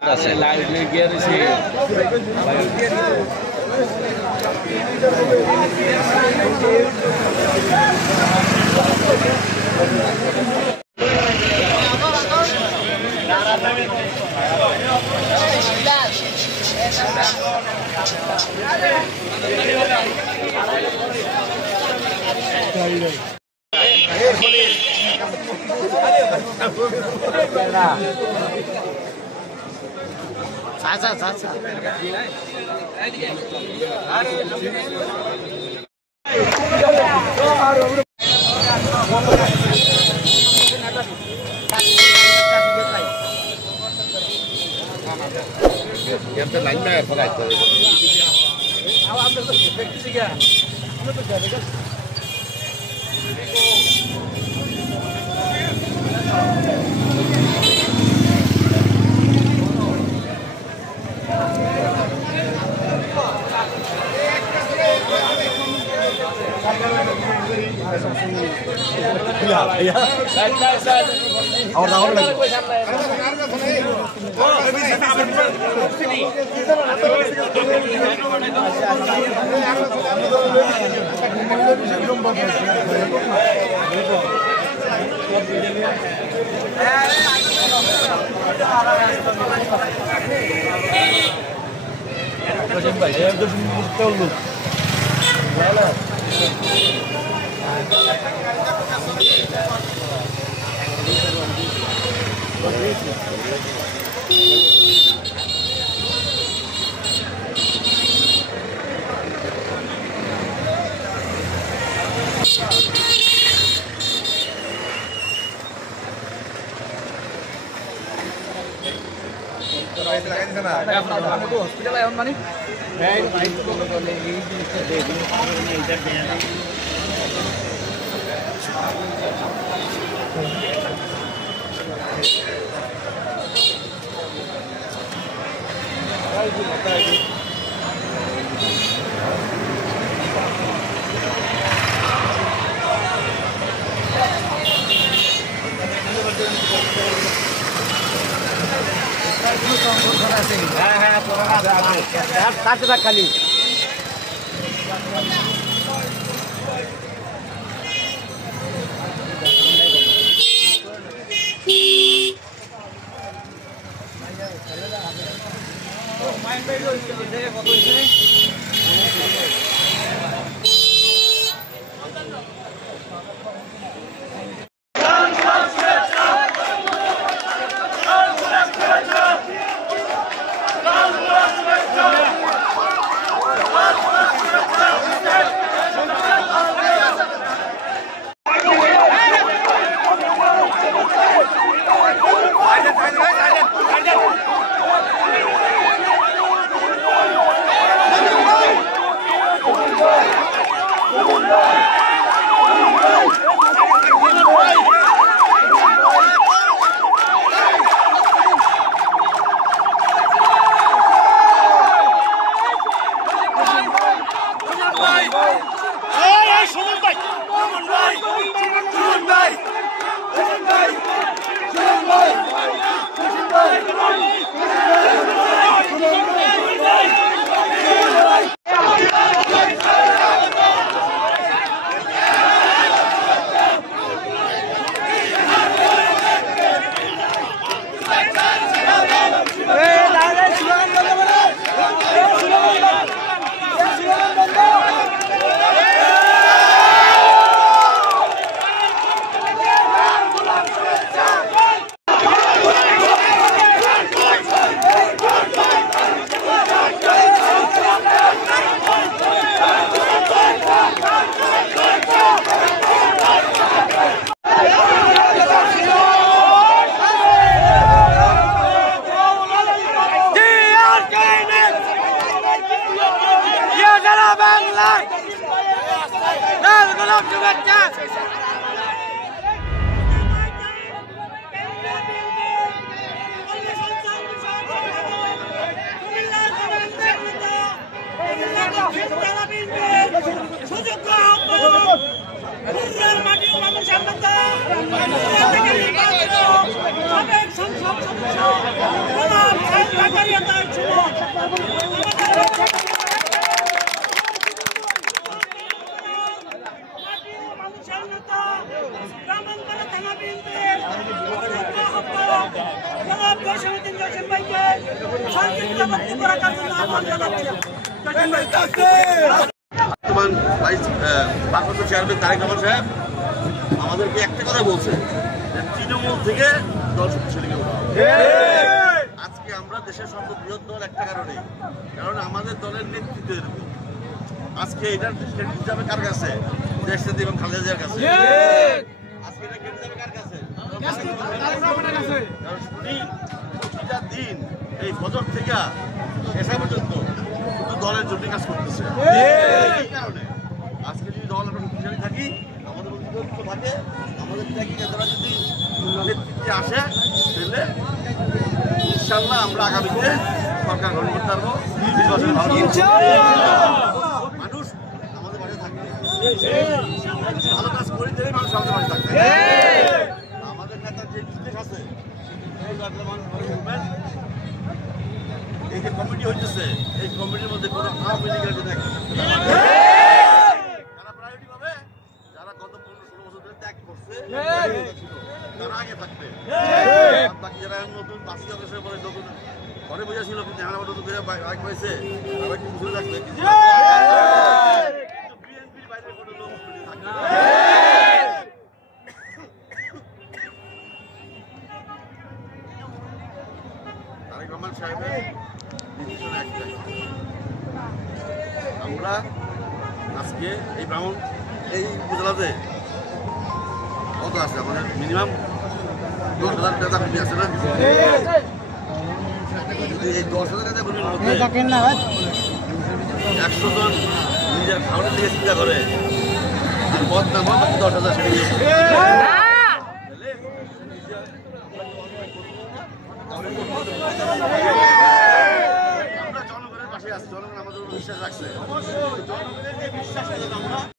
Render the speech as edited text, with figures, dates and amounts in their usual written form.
আছে লাইভ নে গিয়ে দিছে Sasa. Em tên lãnh này có lại tới. Hospital ayon mani kali বর্তমান ভারপ্রাপ্ত চেয়ারম্যান তারেক রহমান সাহেব আমাদেরকে একটা কথা বলছে, তৃণমূল থেকে দল শক্তিশালী হবে। আজকে আমরা দেশের সর্ববৃহৎ দল একটা কারণে, কারণ আমাদের দলের নেতৃত্ব এরকম। আজকে এটার ক্রেডিট যাবে কার কাছে? দেশ নেত্রী এবং খালেদা জিয়ার কাছে। আজকে এটা ক্রেডিট যাবে কার কাছে? কারণ প্রতিটা দিন এই ফজর থেকে শেষা পর্যন্ত শুধু দলের জন্য কাজ করতেছে। এই কারণে আজকে যদি দল আমরা শক্তিশালী থাকি, আমাদের ঐক্য থাকে, আমাদের ত্যাগী নেতারা যদি নেতৃত্বে আসে, তাহলে ইনশাল্লাহ আমরা আগামীতে সরকার গঠন করতে পারবো। মানুষ আমাদের পাশে থাকবে, ভালো কাজ করে দিলে মানুষ আমাদের পাশে থাকবে। আমাদের নেতার যে নির্দেশ আছে, এই যে কমিটি হইতেছে, এই কমিটির মধ্যে কোনো আওয়ামী লীগের জন্য যারা প্রায়োরিটি পাবে, যারা গত 15-16 বছর ধরে ত্যাগ করছে তারা আগে থাকবে। বাকি যারা নতুন বাসি অগ্রসর পরে নতুন ঘরে বোঝা ছিল, কিন্তু এখন নতুন করে বাইক পাইছে, তারা একটু ঘুরে থাকবে। বিএনপির বাইরে কোনো লোক থাকবে। তারেক রহমান সাহেবের ডিসিশন একটাই, আমরা আজকে এই ব্রাহ্মণ এই উপজেলাতে কত আছে আমাদের মিনিমাম 10,000 নেতা কর্মী আছে না? যদি এই 10,000 নেতা কর্মীর মধ্যে 100 জন নিজের খাওয়ানোর দিকে চিন্তা করে আর পদ না পাবে 10,000 সেটা আমরা জনগণের পাশে আছি, জনগণ আমাদের বিশ্বাস রাখছে। জনগণের যে বিশ্বাস আমরা